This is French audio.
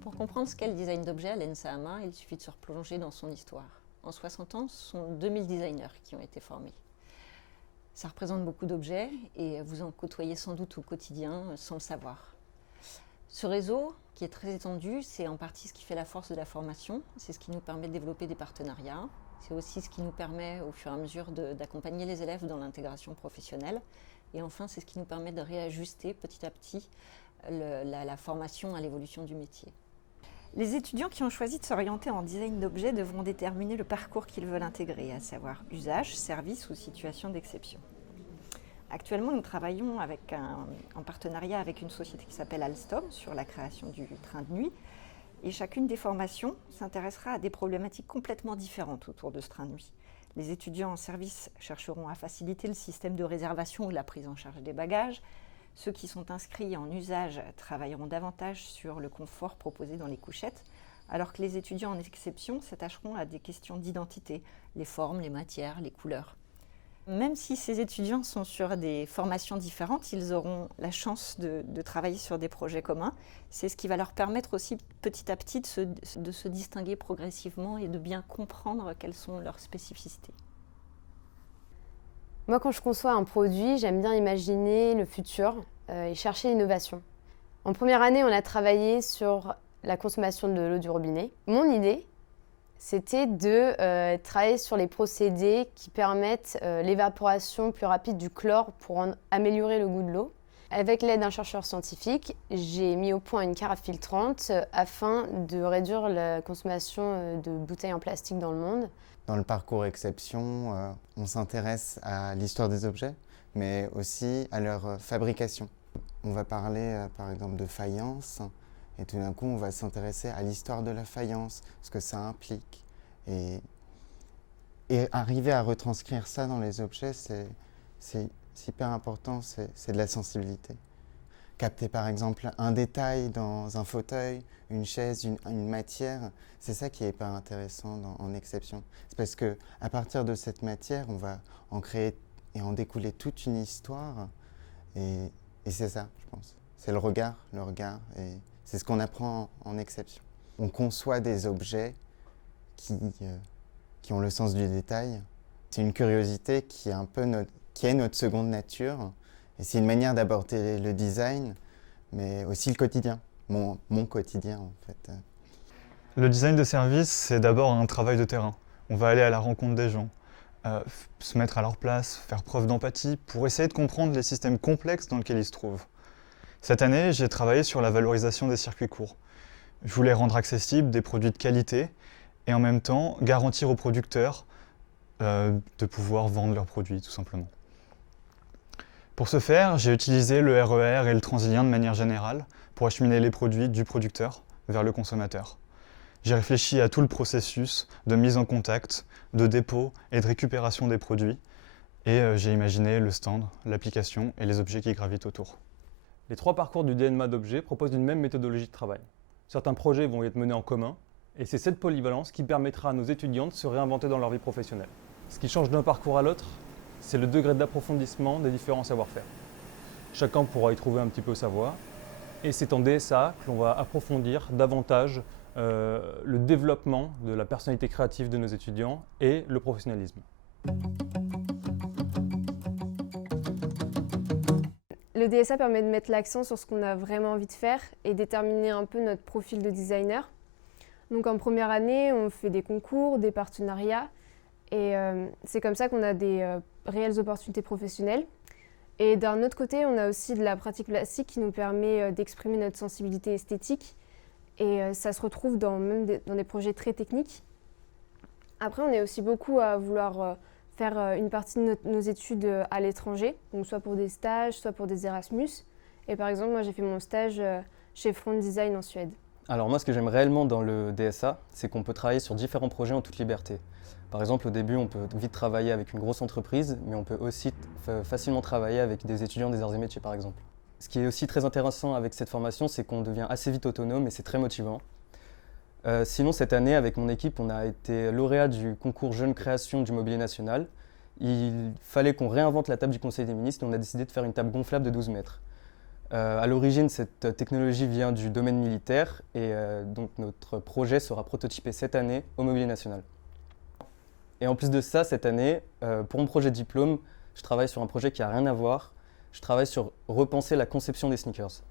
Pour comprendre ce qu'est le design d'objets à l'ENSAMA, il suffit de se replonger dans son histoire. En 60 ans, ce sont 2000 designers qui ont été formés. Ça représente beaucoup d'objets et vous en côtoyez sans doute au quotidien sans le savoir. Ce réseau, qui est très étendu, c'est en partie ce qui fait la force de la formation. C'est ce qui nous permet de développer des partenariats. C'est aussi ce qui nous permet au fur et à mesure d'accompagner les élèves dans l'intégration professionnelle. Et enfin, c'est ce qui nous permet de réajuster petit à petit la formation à l'évolution du métier. Les étudiants qui ont choisi de s'orienter en design d'objets devront déterminer le parcours qu'ils veulent intégrer, à savoir usage, service ou situation d'exception. Actuellement, nous travaillons en partenariat avec une société qui s'appelle Alstom sur la création du train de nuit. Et chacune des formations s'intéressera à des problématiques complètement différentes autour de ce train de nuit. Les étudiants en service chercheront à faciliter le système de réservation ou la prise en charge des bagages. Ceux qui sont inscrits en usage travailleront davantage sur le confort proposé dans les couchettes, alors que les étudiants en exception s'attacheront à des questions d'identité, les formes, les matières, les couleurs. Même si ces étudiants sont sur des formations différentes, ils auront la chance de travailler sur des projets communs. C'est ce qui va leur permettre aussi petit à petit de se distinguer progressivement et de bien comprendre quelles sont leurs spécificités. Moi, quand je conçois un produit, j'aime bien imaginer le futur et chercher l'innovation. En première année, on a travaillé sur la consommation de l'eau du robinet. Mon idée, c'était de travailler sur les procédés qui permettent l'évaporation plus rapide du chlore pour améliorer le goût de l'eau. Avec l'aide d'un chercheur scientifique, j'ai mis au point une carafe filtrante afin de réduire la consommation de bouteilles en plastique dans le monde. Dans le parcours Exception, on s'intéresse à l'histoire des objets, mais aussi à leur fabrication. On va parler par exemple de faïence, et tout d'un coup on va s'intéresser à l'histoire de la faïence, ce que ça implique. Et arriver à retranscrire ça dans les objets, c'est hyper important, c'est de la sensibilité. Capter par exemple un détail dans un fauteuil, une chaise, une matière, c'est ça qui est hyper intéressant en Exception. C'est parce qu'à partir de cette matière, on va en créer et en découler toute une histoire. Et c'est ça, je pense. C'est le regard, et c'est ce qu'on apprend en Exception. On conçoit des objets qui ont le sens du détail. C'est une curiosité qui est notre seconde nature. Et c'est une manière d'aborder le design, mais aussi le quotidien, mon quotidien en fait. Le design de service, c'est d'abord un travail de terrain. On va aller à la rencontre des gens, se mettre à leur place, faire preuve d'empathie pour essayer de comprendre les systèmes complexes dans lesquels ils se trouvent. Cette année, j'ai travaillé sur la valorisation des circuits courts. Je voulais rendre accessibles des produits de qualité et en même temps garantir aux producteurs de pouvoir vendre leurs produits tout simplement. Pour ce faire, j'ai utilisé le RER et le Transilien de manière générale pour acheminer les produits du producteur vers le consommateur. J'ai réfléchi à tout le processus de mise en contact, de dépôt et de récupération des produits et j'ai imaginé le stand, l'application et les objets qui gravitent autour. Les 3 parcours du DNMA d'objets proposent une même méthodologie de travail. Certains projets vont être menés en commun et c'est cette polyvalence qui permettra à nos étudiants de se réinventer dans leur vie professionnelle. Ce qui change d'un parcours à l'autre, c'est le degré d'approfondissement des différents savoir-faire. Chacun pourra y trouver un petit peu sa voie. Et c'est en DSA que l'on va approfondir davantage le développement de la personnalité créative de nos étudiants et le professionnalisme. Le DSA permet de mettre l'accent sur ce qu'on a vraiment envie de faire et déterminer un peu notre profil de designer. Donc en première année, on fait des concours, des partenariats et c'est comme ça qu'on a des réelles opportunités professionnelles. Et d'un autre côté, on a aussi de la pratique plastique qui nous permet d'exprimer notre sensibilité esthétique et ça se retrouve même dans des projets très techniques. Après, on est aussi beaucoup à vouloir faire une partie de nos études à l'étranger, donc soit pour des stages, soit pour des Erasmus. Et par exemple, moi j'ai fait mon stage chez Front Design en Suède. Alors moi, ce que j'aime réellement dans le DSA, c'est qu'on peut travailler sur différents projets en toute liberté. Par exemple, au début, on peut vite travailler avec une grosse entreprise, mais on peut aussi facilement travailler avec des étudiants des arts et métiers, par exemple. Ce qui est aussi très intéressant avec cette formation, c'est qu'on devient assez vite autonome et c'est très motivant. Sinon, cette année, avec mon équipe, on a été lauréat du concours Jeunes Créations du Mobilier National. il fallait qu'on réinvente la table du Conseil des ministres et on a décidé de faire une table gonflable de 12 mètres. À l'origine, cette technologie vient du domaine militaire et donc notre projet sera prototypé cette année au Mobilier National. Et en plus de ça, cette année, pour mon projet de diplôme, je travaille sur un projet qui n'a rien à voir. Je travaille sur repenser la conception des sneakers.